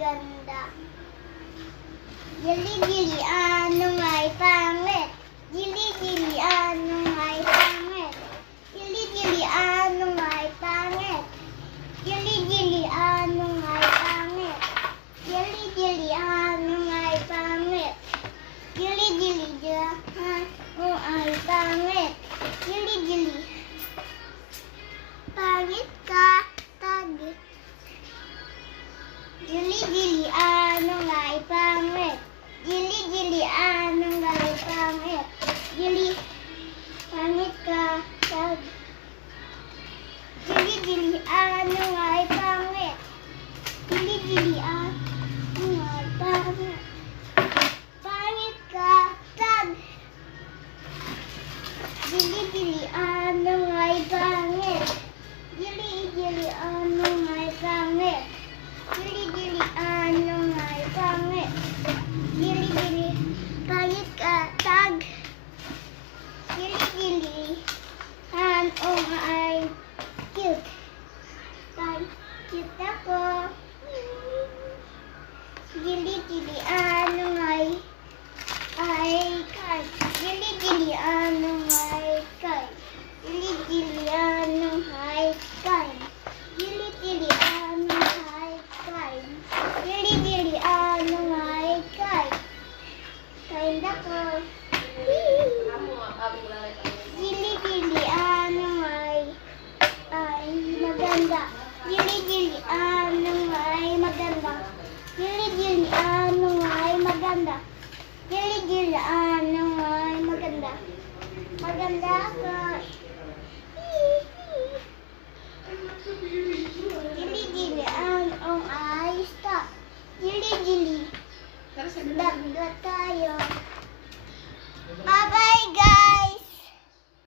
ganda. Jili-jili, ano nga'y pangit? Jili-jili, ano nga'y pangit? Jili-jili, ano nga'y pangit? Jili-jili, ano nga'y pangit? Jili-jili, ano nga'y pangit? Jili-jili, ano nga'y pangit? Jili-jili, pangit ka, tagit. Jili-jili, ano nga'y pangit? Jili-jili, ano nga'y pangit? Jili, pangit ka, tagit. Jili-jili, ano nga'y pangit? Jili-jili, ano nga'y pangit? Pangit ka, tagit. Jili-jili, ano nga'y pangit? Jili-jili, ano nga'y pangit? Jili-jili, ano nga'y pangit? Jili-jili, pangit ka, tag. Jili-jili, ano nga'y cute? Cute ako. Jili-jili, ano nga'y kay? Jili-jili, ano nga'y kay? Jili-jili, ano nga'y kay? Jili-jili, ano nga'y kay? Jili-jili, ano nga'y kay? Kain ako. Jili-jili, ano nga'y maganda? Jili-jili, ano nga'y maganda? Jili-jili, ano nga'y maganda? Jili-jili, ano nga'y maganda? Maganda ako. Jili-jili, ano nga'y stop? Jili-jili, vlog tayo.